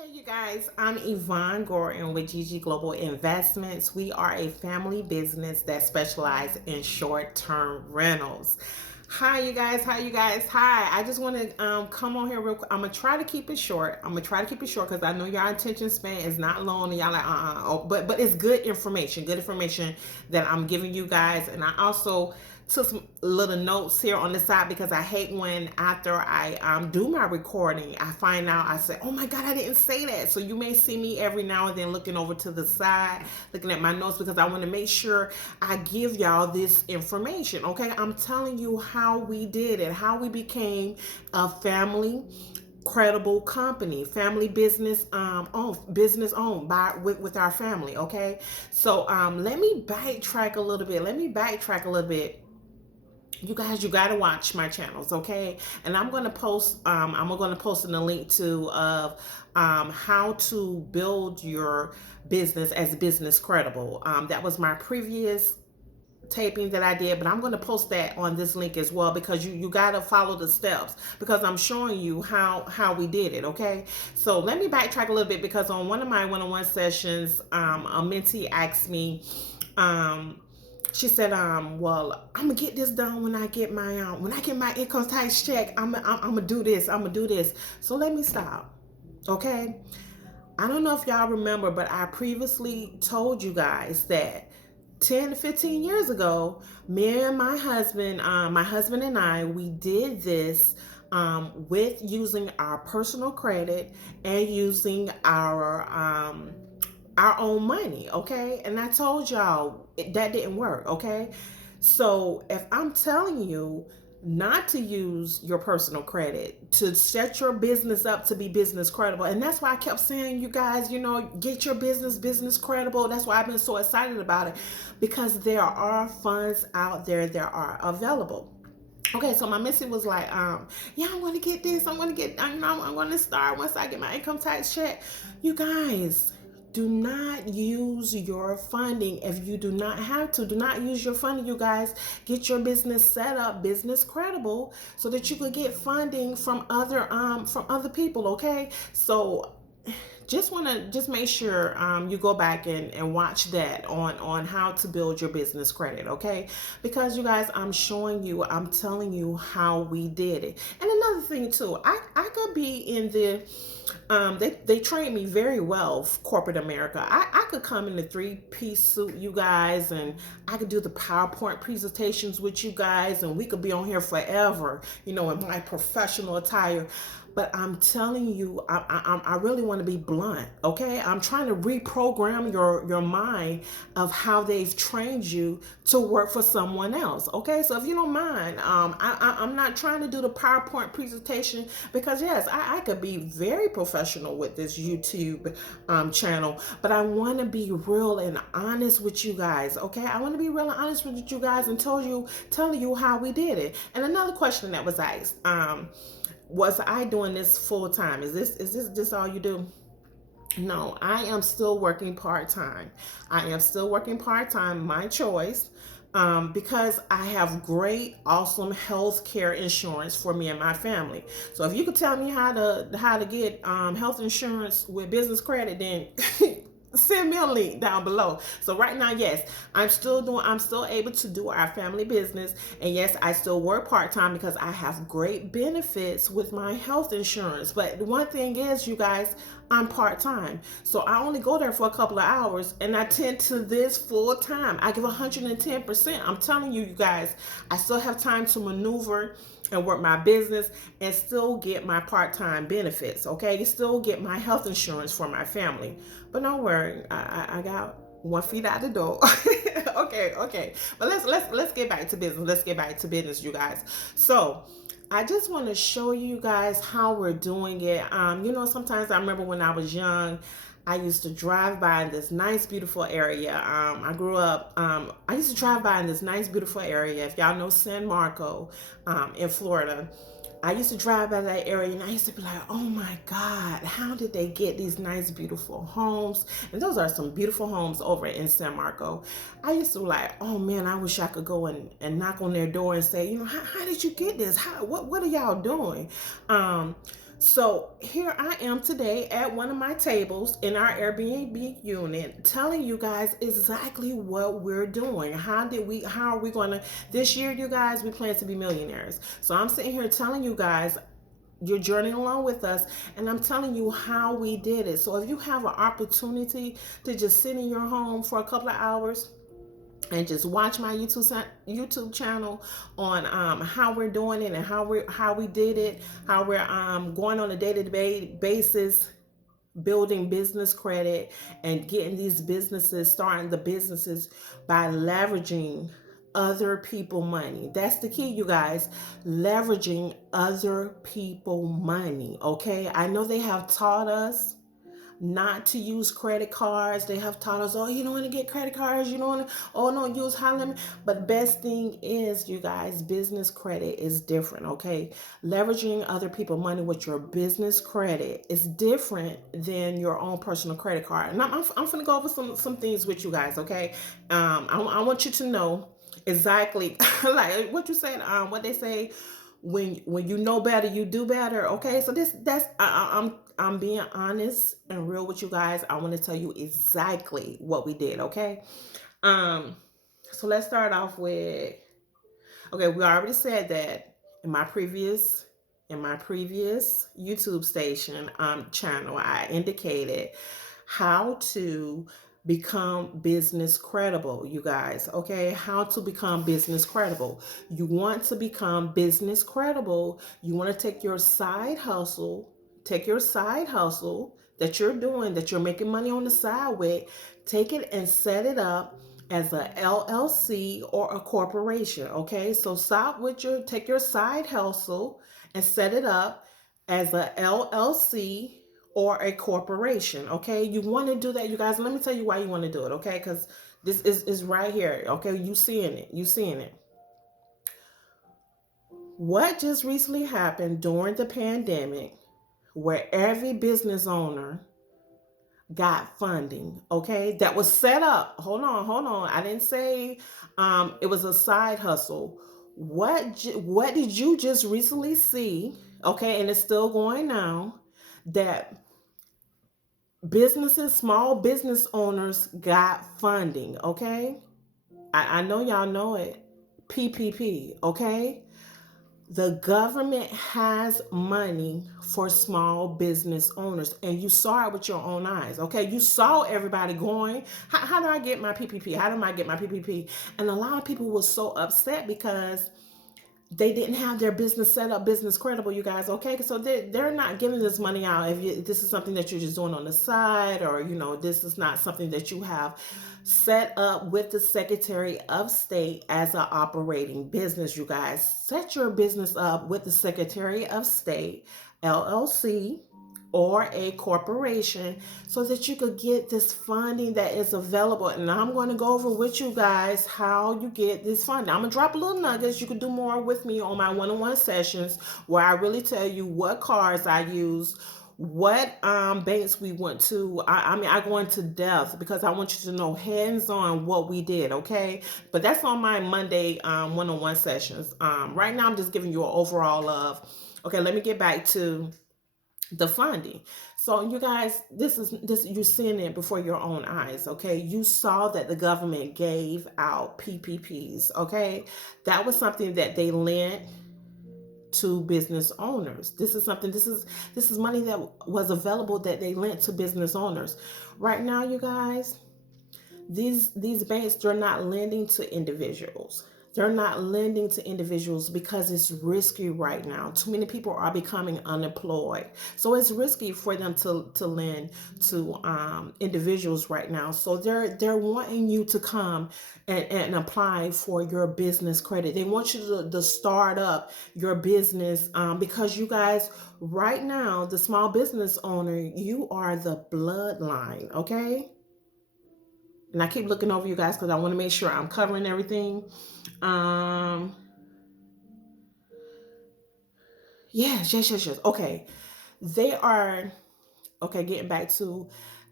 Hey you guys, I'm Yvonne Gordon with GG Global Investments. We are a family business that specializes in short-term rentals. Hi you guys, how you guys? Hi, I just want to come on here real quick. I'm gonna try to keep it short. I'm gonna try to keep it short because I know your attention span is not long and y'all like oh, but it's good information that I'm giving you guys. And I also took some little notes here on the side because I hate when after I do my recording, I find out I say, oh my God, I didn't say that. So you may see me every now and then looking over to the side, looking at my notes because I want to make sure I give y'all this information. Okay, I'm telling you how we did it, how we became a family credible company, family business owned by with our family. Okay, so let me backtrack a little bit. You guys, you got to watch my channels, okay? And I'm going to post in the link to of how to build your business as business credible. That was my previous taping that I did, but I'm going to post that on this link as well because you got to follow the steps because I'm showing you how we did it. Okay, so let me backtrack a little bit because on one of my one-on-one sessions, a mentee asked me, she said, well, I'm gonna get this done when I get my income tax check. I'm gonna do this. I'm gonna do this. So let me stop. Okay. I don't know if y'all remember, but I previously told you guys that 10 to 15 years ago, me and my husband and I, we did this with using our personal credit and using our own money, okay? And I told y'all that didn't work, okay? So if I'm telling you not to use your personal credit to set your business up to be business credible, and that's why I kept saying, you guys, get your business credible. That's why I've been so excited about it because there are funds out there that are available. Okay, so my missy was like, yeah, I'm gonna get this. I'm gonna start once I get my income tax check. You guys, do not use your funding if you do not have to. Do not use your funding, you guys. Get your business set up, business credible, so that you could get funding from other people. Okay, so just want to just make sure you go back and watch that on how to build your business credit, okay? Because you guys, I'm telling you how we did it. And another thing too, I could be in the they trained me very well, corporate America. I could come in a three-piece suit, you guys, and I could do the PowerPoint presentations with you guys, and we could be on here forever, in my professional attire. But I'm telling you, I really want to be blunt, okay? I'm trying to reprogram your mind of how they've trained you to work for someone else, okay? So if you don't mind, I'm not trying to do the PowerPoint presentation because yes, I could be very professional with this YouTube channel, but I want to be real and honest with you guys, okay? I want to be real and honest with you guys and telling you how we did it. And another question that was asked, was I doing this full time? Is this all you do? No, I am still working part time. I am still working part time, my choice, because I have great, awesome health care insurance for me and my family. So if you could tell me how to get health insurance with business credit, then send me a link down below. So right now, yes, I'm still able to do our family business. And yes, I still work part-time because I have great benefits with my health insurance. But the one thing is, you guys, I'm part-time. So I only go there for a couple of hours and I tend to this full time. I give 110%. I'm telling you, you guys, I still have time to maneuver and work my business and still get my part-time benefits, okay? Still get my health insurance for my family. But don't worry, I got 1 foot out the door. Okay. But let's get back to business. Let's get back to business, you guys. So I just want to show you guys how we're doing it. Sometimes I remember when I was young, I used to drive by in this nice, beautiful area. I grew up, I used to drive by in this nice, beautiful area. If y'all know San Marco in Florida, I used to drive by that area and I used to be like, oh my God, how did they get these nice, beautiful homes? And those are some beautiful homes over in San Marco. I used to be like, oh man, I wish I could go and knock on their door and say, how did you get this? What are y'all doing? So here I am today at one of my tables in our Airbnb unit telling you guys exactly what we're doing. How are we going to, this year, you guys, we plan to be millionaires. So I'm sitting here telling you guys, you're journeying along with us, and I'm telling you how we did it. So if you have an opportunity to just sit in your home for a couple of hours and just watch my YouTube channel on how we're doing it and how we did it, how we're going on a day-to-day basis, building business credit and getting these businesses, starting the businesses by leveraging other people money. That's the key, you guys. Leveraging other people money. Okay, I know they have taught us not to use credit cards. They have taught us, oh, you don't want to get credit cards. You don't want to, oh, no, use high limit. But best thing is, you guys, business credit is different, okay? Leveraging other people money with your business credit is different than your own personal credit card. And I'm going to go over some things with you guys, okay? I want you to know exactly like what you said, what they say, when you know better, you do better. Okay, so I'm being honest and real with you guys. I want to tell you exactly what we did. Okay, um, so let's start off with, okay, we already said that in my previous YouTube station channel, I indicated how to become business credible, you guys. Okay, how to become business credible. You want to become business credible, you want to take your side hustle that you're doing, that you're making money on the side with, take it and set it up as a LLC or a corporation. Okay, so take your side hustle and set it up as a LLC or a corporation. Okay, you want to do that, you guys. Let me tell you why you want to do it. Okay, because this is right here. Okay, you seeing it. What just recently happened during the pandemic, where every business owner got funding, okay, that was set up. Hold on, I didn't say it was a side hustle. What did you just recently see, okay, and it's still going now, that businesses, small business owners got funding, okay? I know y'all know it. PPP, okay? The government has money for small business owners, and you saw it with your own eyes. Okay, you saw everybody going, how do I get my PPP? How do I get my PPP? And a lot of people were so upset because they didn't have their business set up, business credible, you guys. Okay, so they're not giving this money out if this is something that you're just doing on the side, or this is not something that you have set up with the Secretary of State as an operating business. You guys, set your business up with the Secretary of State, LLC, or a corporation, so that you could get this funding that is available. And I'm going to go over with you guys how you get this funding. I'm going to drop a little nuggets. You can do more with me on my one-on-one sessions, where I really tell you what cards I use, what banks we went to. I mean, I go into depth because I want you to know hands-on what we did. Okay, but that's on my Monday one-on-one sessions. Right now I'm just giving you an overall of, okay, let me get back to the funding. So you guys, this you're seeing it before your own eyes. Okay, you saw that the government gave out PPPs. Okay, that was something that they lent to business owners. This is money that was available that they lent to business owners. Right now, you guys, these banks, they're not lending to individuals. They're not lending to individuals because it's risky right now. Too many people are becoming unemployed, so it's risky for them to lend to individuals right now. So they're wanting you to come and apply for your business credit. They want you to start up your business, because you guys, right now, the small business owner, you are the bloodline. Okay, and I keep looking over you guys because I want to make sure I'm covering everything. Um, yes. Okay, they are, okay. Getting back to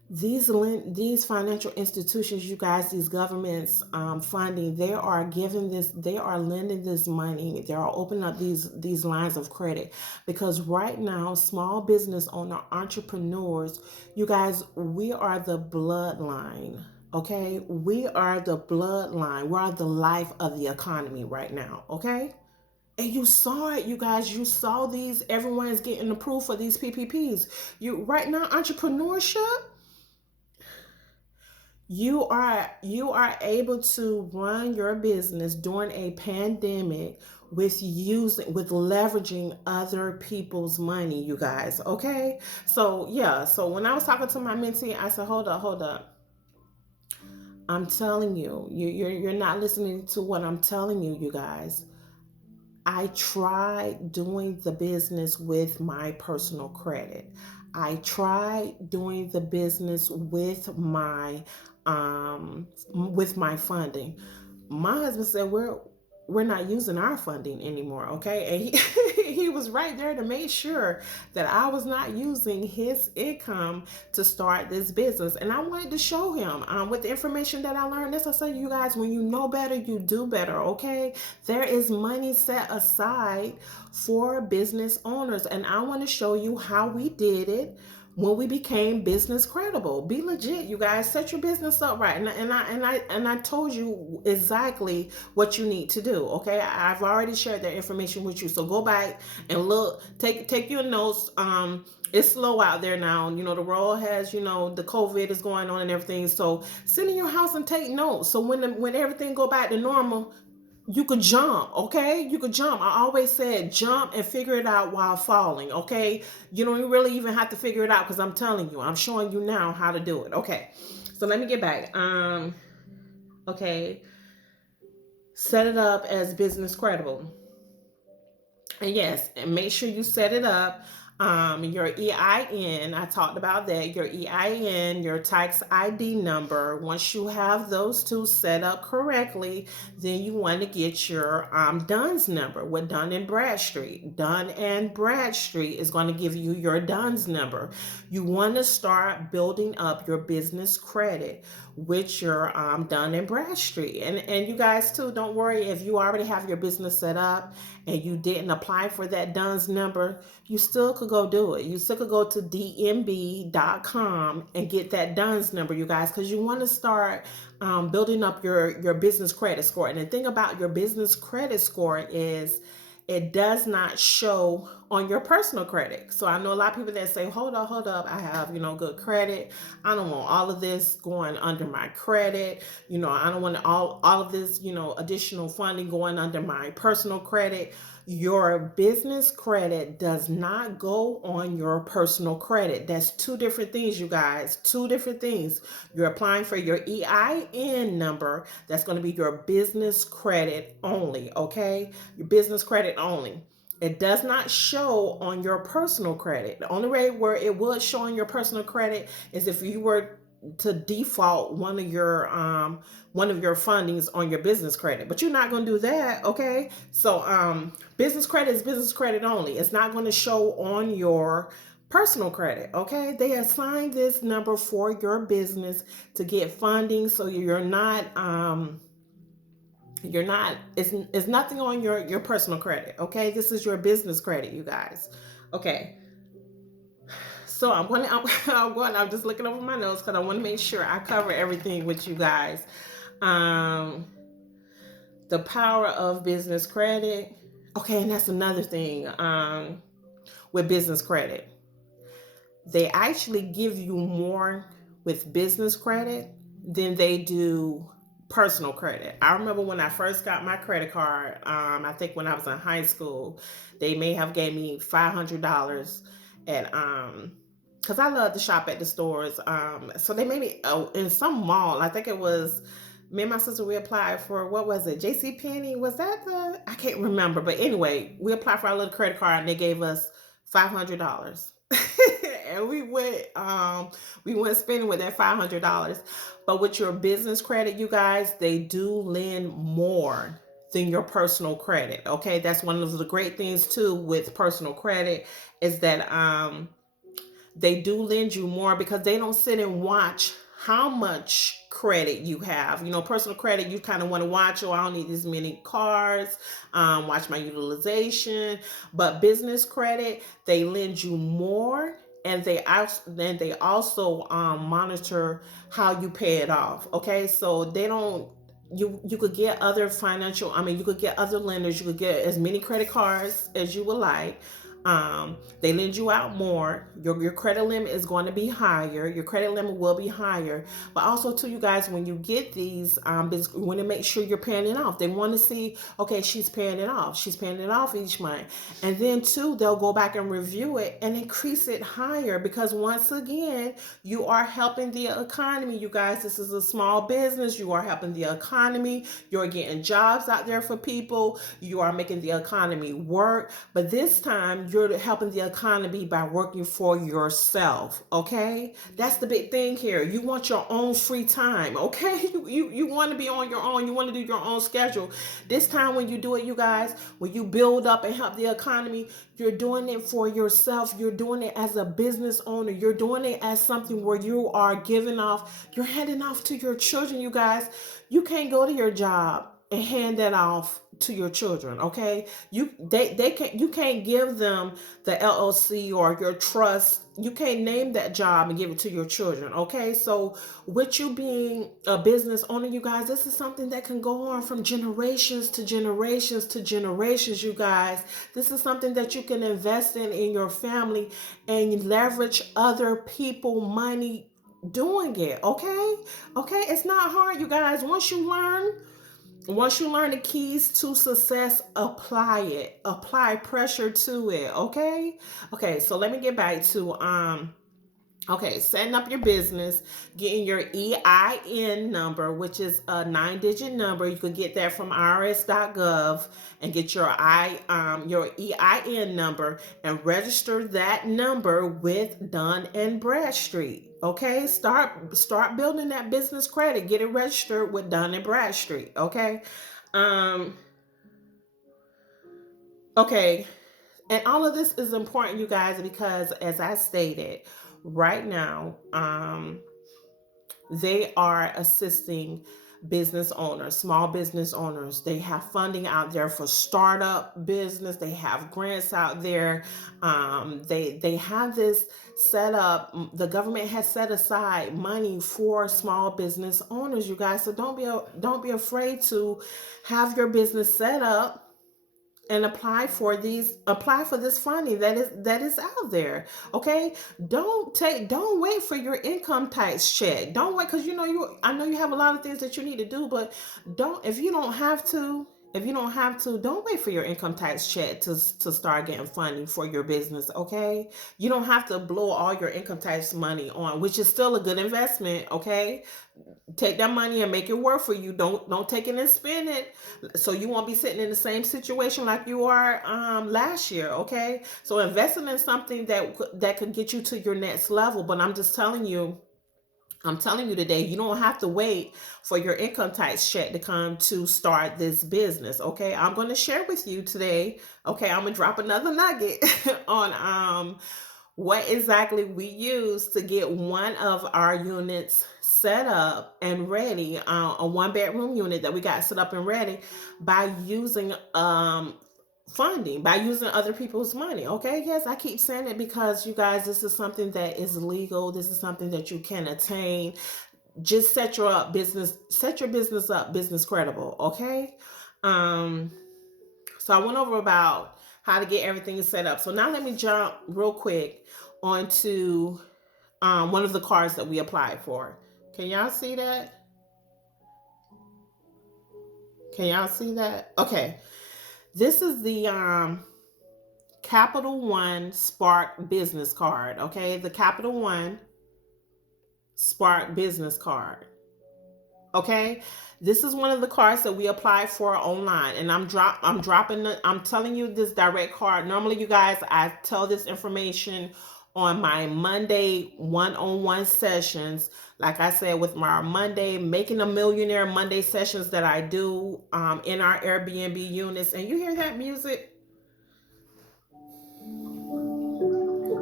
these financial institutions, you guys, these governments funding, they are lending this money, they are opening up these lines of credit, because right now small business owner entrepreneurs, you guys, we are the bloodline. Okay, we are the bloodline, we are the life of the economy right now. Okay, and you saw it, you guys. You saw these. Everyone is getting approved for these PPPs. You right now, entrepreneurship, you are able to run your business during a pandemic with leveraging other people's money, you guys. Okay, so yeah, so when I was talking to my mentee, I said, hold up, I'm telling you, you're not listening to what I'm telling you, you guys. I tried doing the business with my personal credit. I tried doing the business with my funding. My husband said we're not using our funding anymore, okay? And he was right there to make sure that I was not using his income to start this business. And I wanted to show him with the information that I learned. As I say, you guys, when you know better, you do better, okay? There is money set aside for business owners, and I want to show you how we did it when we became business credible. Be legit, you guys. Set your business up right, and I told you exactly what you need to do. Okay, I've already shared that information with you, so go back and look. Take your notes. It's slow out there now. You know, the world has, the COVID is going on and everything. So sit in your house and take notes. So when everything go back to normal, you could jump. Okay, you could jump. I always said jump and figure it out while falling. Okay, you don't really even have to figure it out, because I'm telling you, I'm showing you now how to do it. Okay, so let me get back. Okay, set it up as business credible. And yes, and make sure you set it up. Your EIN, I talked about that. Your EIN, your tax ID number. Once you have those two set up correctly, then you want to get your DUNS number with Dun and Bradstreet. Dun and Bradstreet is going to give you your DUNS number. You want to start building up your business credit with your Dun and Bradstreet. And you guys too, don't worry if you already have your business set up and you didn't apply for that DUNS number, you still could go do it. You still could go to dmb.com and get that DUNS number, you guys, because you want to start building up your business credit score. And the thing about your business credit score is it does not show on your personal credit. So I know a lot of people that say, hold up, I have, good credit. I don't want all of this going under my credit. I don't want all of this, additional funding going under my personal credit. Your business credit does not go on your personal credit. That's two different things, you guys. Two different things. You're applying for your EIN number. That's going to be your business credit only, okay? Your business credit only. It does not show on your personal credit. The only way where it would show on your personal credit is if you were to default one of your fundings on your business credit, but you're not going to do that. Okay, so business credit is business credit only. It's not going to show on your personal credit. Okay, they assigned this number for your business to get funding, so you're not it's nothing on your personal credit. Okay, this is your business credit, you guys. Okay, so I'm just looking over my notes because I want to make sure I cover everything with you guys. um the power of business credit. Okay, and that's another thing. With business credit, they actually give you more with business credit than they do personal credit. I remember when I first got my credit card, I think when I was in high school, they may have gave me $500 at because I love to shop at the stores. So they made me in some mall. I think it was me and my sister. We applied for, what was it? J.C. Penney. Was that the? I can't remember. But anyway, we applied for our little credit card and they gave us $500. And we went spending with that $500. But with your business credit, you guys, they do lend more than your personal credit. Okay, that's one of the great things too with personal credit, is that they do lend you more because they don't sit and watch how much credit you have. You know, personal credit, you kind of want to watch, oh, I don't need this many cards, watch my utilization. But business credit, they lend you more, and they also monitor how you pay it off. Okay, so they don't. You could get other financial. I mean, you could get other lenders. You could get as many credit cards as you would like. They lend you out more. Your credit limit is going to be higher. Your credit limit will be higher. But also, to you guys, when you get these, you want to make sure you're paying it off. They want to see, okay, she's paying it off. She's paying it off each month. And then, too, they'll go back and review it and increase it higher because, once again, you are helping the economy. You guys, this is a small business. You are helping the economy. You're getting jobs out there for people. You are making the economy work. But this time, you're helping the economy by working for yourself. Okay, that's the big thing here. You want your own free time. Okay, you want to be on your own. You want to do your own schedule. This time when you do it, you guys, when you build up and help the economy, you're doing it for yourself. You're doing it as a business owner. You're doing it as something where you are giving off. You're handing off to your children. You guys, you can't go to your job and hand that off to your children. Okay, you can't give them the LLC or your trust. You can't name that job and give it to your children. Okay, so with you being a business owner, you guys, this is something that can go on from generations to generations to generations. You guys, this is something that you can invest in your family and leverage other people money doing it. Okay, okay, it's not hard, you guys. Once you learn the keys to success, apply it. Apply pressure to it. Okay? Okay, so let me get back to okay, setting up your business, getting your EIN number, which is a 9-digit number. You could get that from IRS.gov and get your EIN number and register that number with Dun and Bradstreet. Okay, start building that business credit. Get it registered with Dun and Bradstreet. Okay, um, okay, and all of this is important, you guys, because as I stated, right now, they are assisting business owners, small business owners. They have funding out there for startup business. They have grants out there. They have this set up. The government has set aside money for small business owners. You guys, so don't be afraid to have your business set up and apply for this funding that is out there. Okay, don't wait for your income tax check. Don't wait, because I know you have a lot of things that you need to do, but don't if you don't have to don't wait for your income tax check to start getting funding for your business. Okay, you don't have to blow all your income tax money on, which is still a good investment. Okay, take that money and make it work for you. Don't take it and spend it, so you won't be sitting in the same situation like you are last year. Okay, so investing in something that could get you to your next level. But I'm telling you today, you don't have to wait for your income tax check to come to start this business. Okay, I'm going to share with you today. Okay, I'm going to drop another nugget on what exactly we use to get one of our units set up and ready, a 1 bedroom unit that we got set up and ready by using funding, by using other people's money. Okay, yes, I keep saying it because, you guys, this is something that is legal. This is something that you can attain. Just set your business up business credible. Okay, um so I went over about how to get everything set up. So now let me jump real quick onto one of the cards that we applied for. Can y'all see that? Can y'all see that? Okay. This is the Capital One Spark business card. Okay. The Capital One Spark business card. Okay. This is one of the cards that we applied for online, and I'm telling you this direct card. Normally, you guys, I tell this information on my Monday one-on-one sessions. Like I said, with my Monday Making a Millionaire Monday sessions that I do in our Airbnb units. And you hear that music? You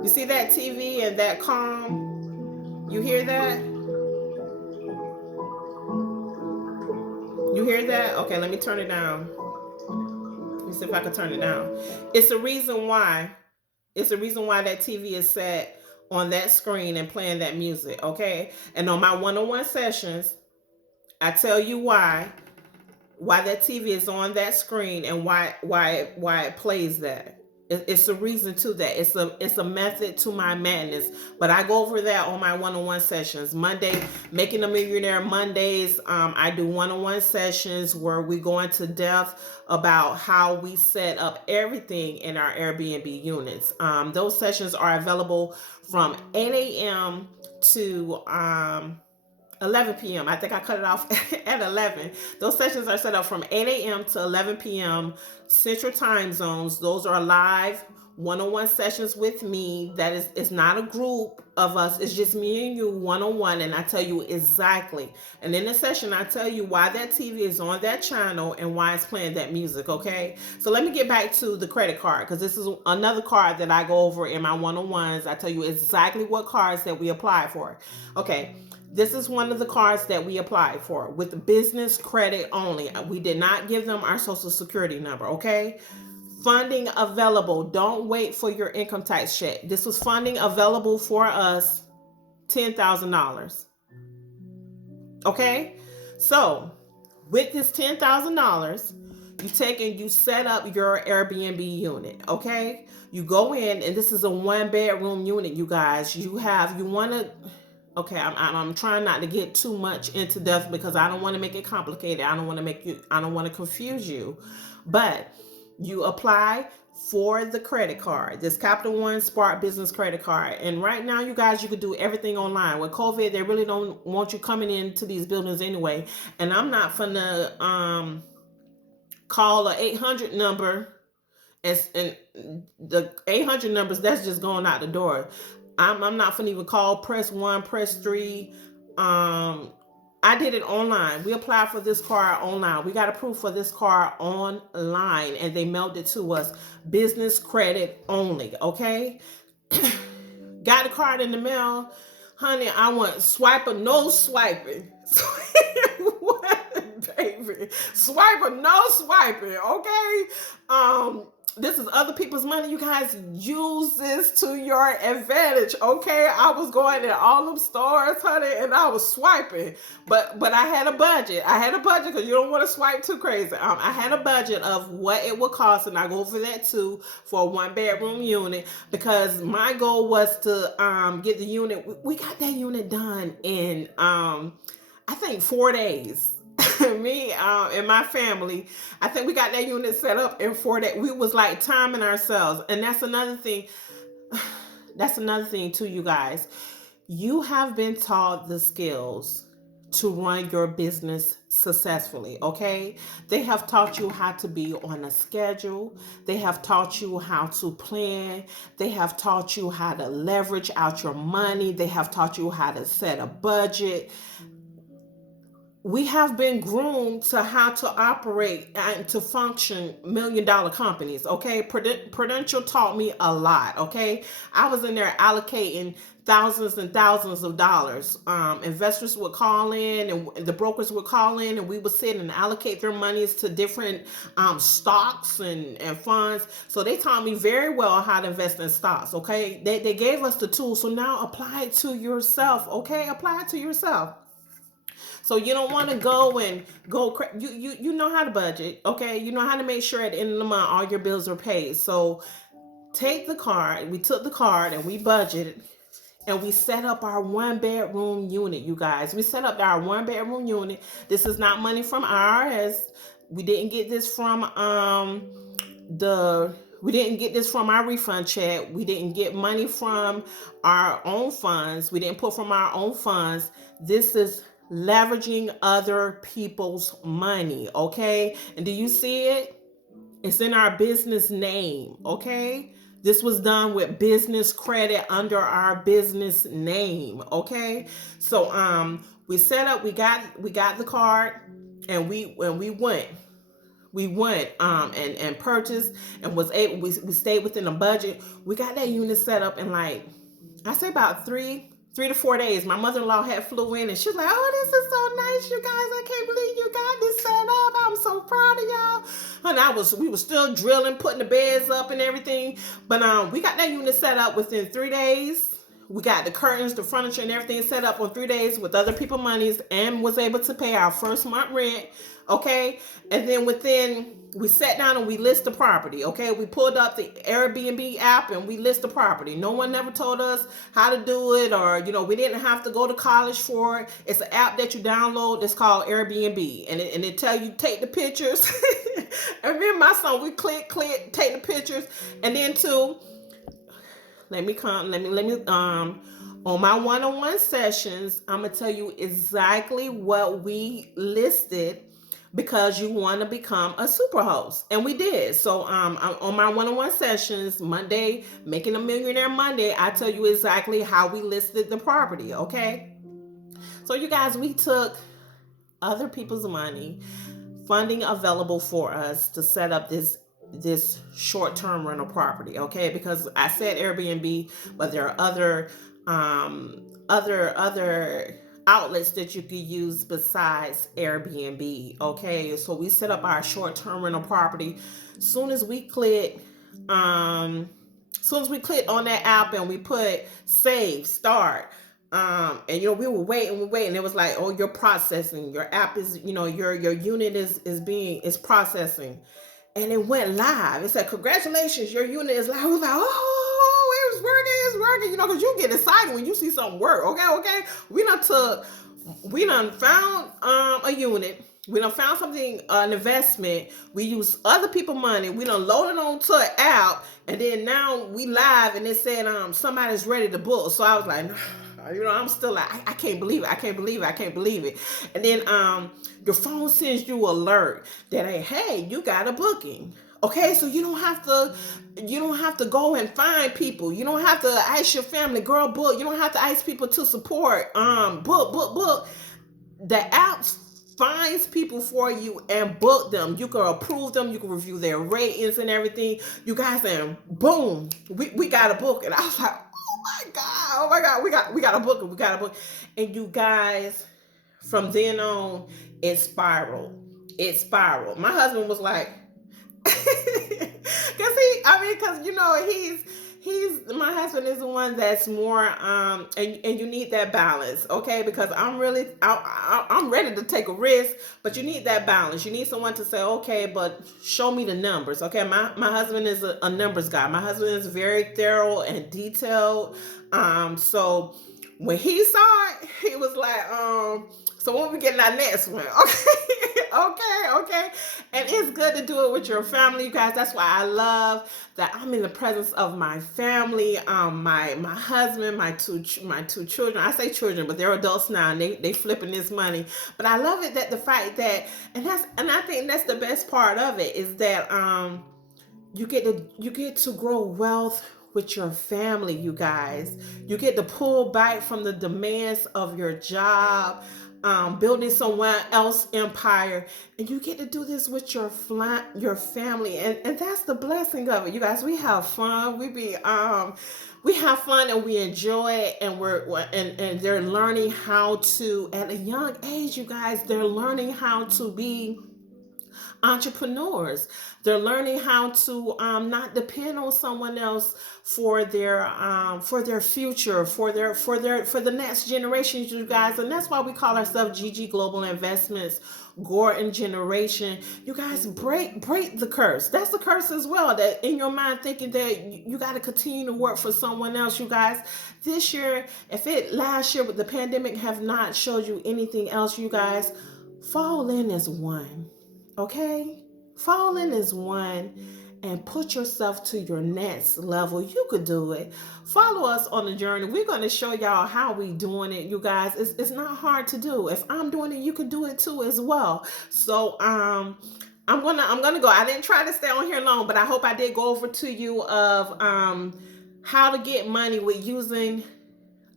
You see that TV and that calm? You hear that? You hear that? Okay, let me turn it down. Let me see if I can turn it down. It's a reason why. It's the reason why that TV is set on that screen and playing that music, okay? And on my one-on-one sessions, I tell you why that TV is on that screen and why it plays that. It's a reason to that. It's a method to my madness. But I go over that on my one-on-one sessions. Monday, Making a Millionaire Mondays. I do one-on-one sessions where we go into depth about how we set up everything in our Airbnb units. Those sessions are available from 8 a.m. to 11 p.m. I think I cut it off at 11. Those sessions are set up from 8 a.m. to 11 p.m. Central Time Zones. Those are live one-on-one sessions with me. That is, it's not a group of us. It's just me and you one-on-one, and I tell you exactly. And in the session, I tell you why that TV is on that channel and why it's playing that music, okay? So let me get back to the credit card, because this is another card that I go over in my one-on-ones. I tell you exactly what cards that we apply for. Okay. This is one of the cards that we applied for with business credit only. We did not give them our social security number, okay? Funding available. Don't wait for your income tax check. This was funding available for us, $10,000. Okay? So, with this $10,000, you take and you set up your Airbnb unit, okay? You go in, and this is a 1-bedroom unit, you guys. You want to... Okay, I'm trying not to get too much into depth because I don't want to make it complicated. I don't want to confuse you. But you apply for the credit card, this Capital One Spark Business Credit Card. And right now, you guys, you could do everything online. With COVID, they really don't want you coming into these buildings anyway. And I'm not finna call a 800 number, and the 800 numbers, that's just going out the door. I'm not finna even call, press 1, press 3. I did it online. We applied for this card online. We got approved for this card online, and they mailed it to us. Business credit only, okay? Got the card in the mail. Honey, I want swiping, no swiping. What, baby? Swiping, no swiping, okay? This is other people's money. You guys use this to your advantage, okay? I was going in all them stores, honey, and I was swiping, but I had a budget. Because you don't want to swipe too crazy. I had a budget of what it would cost, and I go over that too for a 1-bedroom unit, because my goal was to get the unit. We got that unit done in I think 4 days. Me and my family, I think we got that unit set up in 4 days. We was like timing ourselves, and that's another thing. That's another thing too, you guys. You have been taught the skills to run your business successfully, okay? They have taught you how to be on a schedule. They have taught you how to plan. They have taught you how to leverage out your money. They have taught you how to set a budget. We have been groomed to how to operate and to function $1 million companies, okay? Prudential taught me a lot, okay? I was in there allocating thousands and thousands of dollars. Investors would call in, and the brokers would call in, and we would sit and allocate their monies to different stocks and funds. So they taught me very well how to invest in stocks, okay? They gave us the tools, so now apply it to yourself, okay? Apply it to yourself. So you don't want to go you know how to budget, okay? You know how to make sure at the end of the month all your bills are paid. So take the card. We took the card and we budgeted, and we set up our 1-bedroom unit, you guys. We set up our 1-bedroom unit. This is not money from IRS. We didn't get this from we didn't get this from our refund check. We didn't get money from our own funds. We didn't put from our own funds. This is leveraging other people's money, okay? And do you see it? It's in our business name, okay? This was done with business credit under our business name, okay? So we set up, we got the card, and we went. we went and purchased and was able, we stayed within a budget. We got that unit set up in like, I say about 3 to 4 days. My mother-in-law had flew in and she was like, "Oh, this is so nice, you guys. I can't believe you got this set up. I'm so proud of y'all." And we were still drilling, putting the beds up and everything. But we got that unit set up within 3 days. We got the curtains, the furniture, and everything set up on 3 days with other people monies, and was able to pay our first month rent. Okay. And then we sat down and we list the property. Okay. We pulled up the Airbnb app and we list the property. No one never told us how to do it, or, we didn't have to go to college for it. It's an app that you download that's called Airbnb, and it tell you take the pictures. And me and my son, we click, take the pictures. And then on my one-on-one sessions, I'm gonna tell you exactly what we listed, because you want to become a super host, and we did. So on my one-on-one sessions, Monday, Making a Millionaire Monday, I tell you exactly how we listed the property. Okay, so you guys, we took other people's money, funding available for us to set up this short-term rental property. Okay, because I said Airbnb, but there are other outlets that you could use besides Airbnb. Okay, so we set up our short-term rental property. Soon as we clicked on that app and we put save, start, and we were waiting. It was like, "Oh, you're processing. Your app is, your unit is processing." And it went live. It said, "Congratulations, your unit is live." I was like, "Oh, it's working," because you get excited when you see something work. Okay. We done found a unit. We done found something, an investment. We use other people's money. We done loaded onto an app, and then now we live, and it said somebody's ready to book. So I was like, I'm still like, I can't believe it. And then your phone sends you alert that, hey, you got a booking. Okay, so you don't have to go and find people. You don't have to ask your family, "Girl, book." You don't have to ask people to support. Book. The app finds people for you and book them. You can approve them. You can review their ratings and everything. You guys, and boom, we got a book. And I was like, "Oh my god, we got a book. And you guys, from then on, it spiraled. My husband was like, because he's my husband is the one that's more and you need that balance. Okay, because I'm ready to take a risk, but you need that balance. You need someone to say, "Okay, but show me the numbers." Okay, my husband is a numbers guy. My husband is very thorough and detailed. So when he saw it, he was like, "So when we getting our next one?" Okay. And it's good to do it with your family, you guys. That's why I love that I'm in the presence of my family, my husband, my two children. I say children, but they're adults now, and they flipping this money. But I love it, that the fact that, and I think that's the best part of it, is that you get to grow wealth with your family, you guys. You get to pull back from the demands of your job, building someone else's empire, and you get to do this with your family, and that's the blessing of it, you guys. We have fun. We have fun and we enjoy it, and and they're learning how to, at a young age, you guys. They're learning how to be entrepreneurs. They're learning how to not depend on someone else for their future, for the next generations, you guys. And that's why we call ourselves GG Global Investments, Gordon Generation. You guys, break the curse. That's the curse as well, that in your mind thinking that you got to continue to work for someone else, you guys. This year, last year with the pandemic have not showed you anything else, you guys, fall in as one. Okay? Fall in as one and put yourself to your next level. You could do it. Follow us on the journey. We're going to show y'all how we doing it, you guys. It's not hard to do. If I'm doing it, you can do it too as well. So I'm gonna go. I didn't try to stay on here long, but I hope I did go over to you of how to get money with using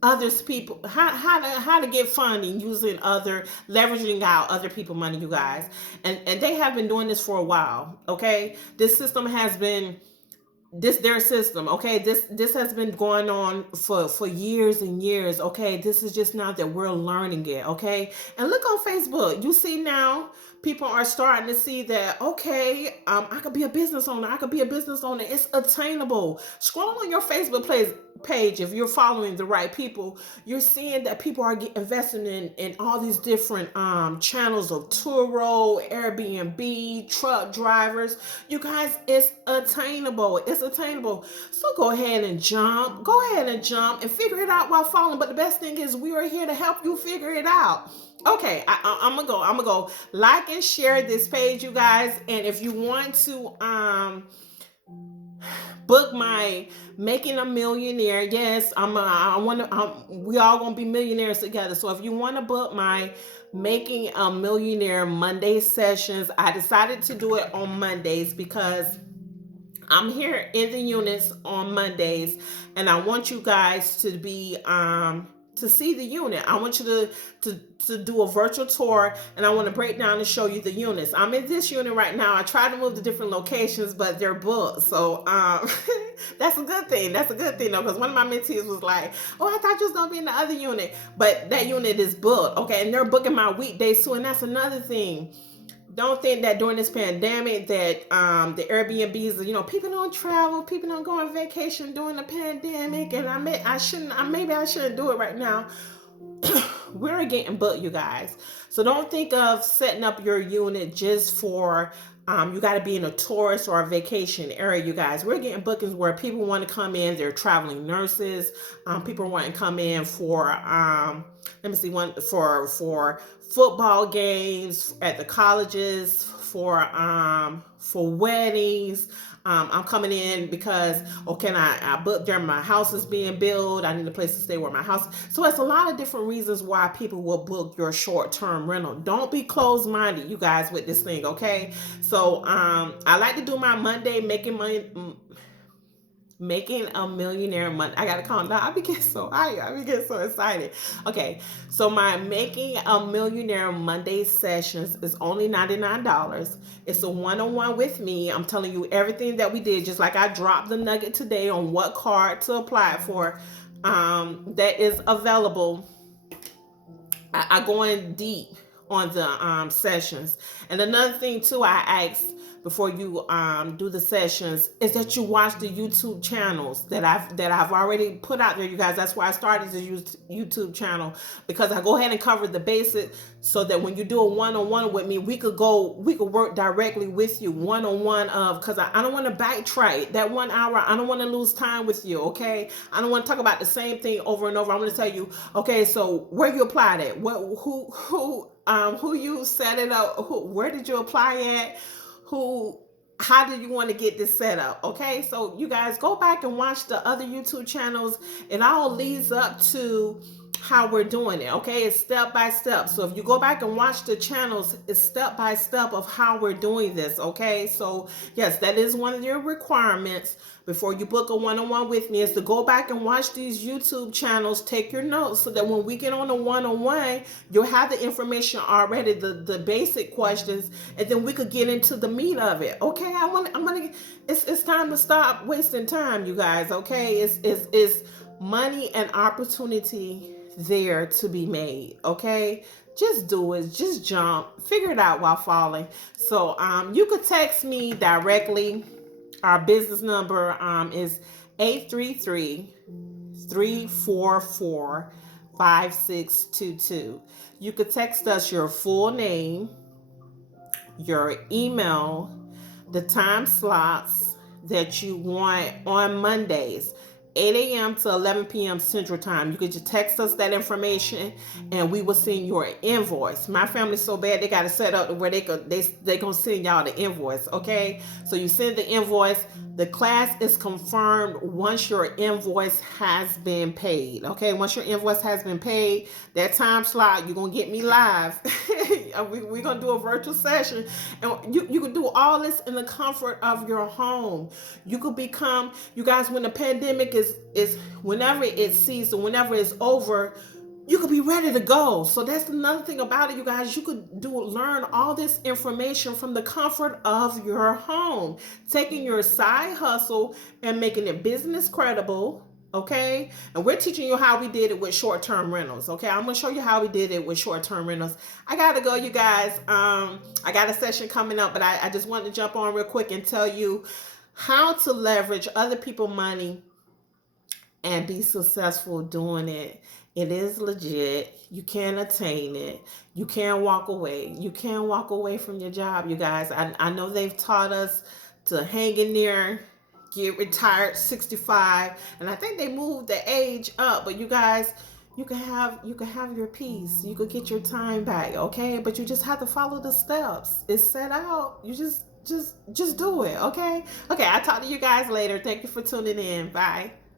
others people how to get funding using other leveraging out other people money, you guys. And they have been doing this for a while. Okay, this system has been this their system. Okay, this has been going on for years and years. Okay, this is just now that we're learning it. Okay, and look on Facebook, you see now people are starting to see that, okay, I could be a business owner, I could be a business owner, it's attainable. Scroll on your Facebook page. If you're following the right people, you're seeing that people are investing in all these different channels of Turo, Airbnb, truck drivers. You guys, it's attainable. It's attainable. So go ahead and jump. Go ahead and jump and figure it out while following. But the best thing is we are here to help you figure it out. Okay, I'm gonna go like and share this page, you guys. And if you want to book my making a millionaire, yes, I want to, we all gonna be millionaires together. So if you want to book my making a millionaire Monday sessions, I decided to do it on Mondays because I'm here in the units on Mondays, and I want you guys to be to see the unit. I want you to do a virtual tour, and I want to break down and show you the units. I'm in this unit right now. I tried to move to different locations, but they're booked. So that's a good thing. That's a good thing though, because one of my mentees was like, "Oh, I thought you was gonna be in the other unit," but that unit is booked. Okay, and they're booking my weekdays too, and that's another thing. Don't think that during this pandemic that the Airbnbs, people don't travel, people don't go on vacation during the pandemic, and maybe I shouldn't do it right now. We're getting booked, you guys. So don't think of setting up your unit just for you got to be in a tourist or a vacation area, you guys. We're getting bookings where people want to come in. They're traveling nurses. People want to come in for let me see, one for football games at the colleges, for weddings. I'm coming in because, can I book there? My house is being built. I need a place to stay where my house. So it's a lot of different reasons why people will book your short-term rental. Don't be closed-minded, you guys, with this thing, okay? So I like to do my Monday making a millionaire Monday. I gotta calm down. I be getting so hyped. I be getting so excited. Okay, so my making a millionaire Monday sessions is only $99. It's a one-on-one with me. I'm telling you everything that we did, just like I dropped the nugget today on what card to apply for. That is available. I go in deep on the sessions. And another thing too, I asked before you do the sessions is that you watch the YouTube channels that I've already put out there, you guys. That's why I started this YouTube channel, because I go ahead and cover the basics so that when you do a one-on-one with me, we could work directly with you one-on-one because I don't want to backtrack that 1 hour. I don't want to lose time with you, okay? I don't want to talk about the same thing over and over. I'm going to tell you, okay, so where you applied at, who you set it up, where did you apply at, how do you want to get this set up? Okay, so you guys go back and watch the other YouTube channels. It all leads up to how we're doing it. Okay, it's step by step. So if you go back and watch the channels, it's step by step of how we're doing this. Okay, so yes, that is one of your requirements before you book a one-on-one with me, is to go back and watch these YouTube channels, take your notes, so that when we get on a one-on-one, you'll have the information already, the basic questions, and then we could get into the meat of it. Okay, it's time to stop wasting time, you guys. Okay, it's money and opportunity there to be made. Okay, just do it, just jump, figure it out while falling. So you could text me directly. Our business number is 833-344-5622. You could text us your full name, your email, the time slots that you want on Mondays, 8 a.m. to 11 p.m. Central Time. You could just text us that information, and we will send your invoice. My family's so bad, they got to set up where they gonna send y'all the invoice. Okay, so you send the invoice. The class is confirmed once your invoice has been paid. Okay, once your invoice has been paid, that time slot, you're going to get me live. We're going to do a virtual session. And you can do all this in the comfort of your home. You could become, you guys, when the pandemic is whenever it ceases, whenever it's over, you could be ready to go. So that's another thing about it, you guys. You could learn all this information from the comfort of your home, taking your side hustle and making it business credible. Okay, and we're teaching you how we did it with short-term rentals. Okay, I'm gonna show you how we did it with short-term rentals. I gotta go, you guys. I got a session coming up, but I just wanted to jump on real quick and tell you how to leverage other people's money and be successful doing it. It is legit. You can attain it. You can walk away. You can walk away from your job, you guys. I know they've taught us to hang in there, get retired 65, and I think they moved the age up. But you guys, you can have your peace. You could get your time back, okay? But you just have to follow the steps. It's set out. You just do it, okay? Okay, I'll talk to you guys later. Thank you for tuning in. Bye.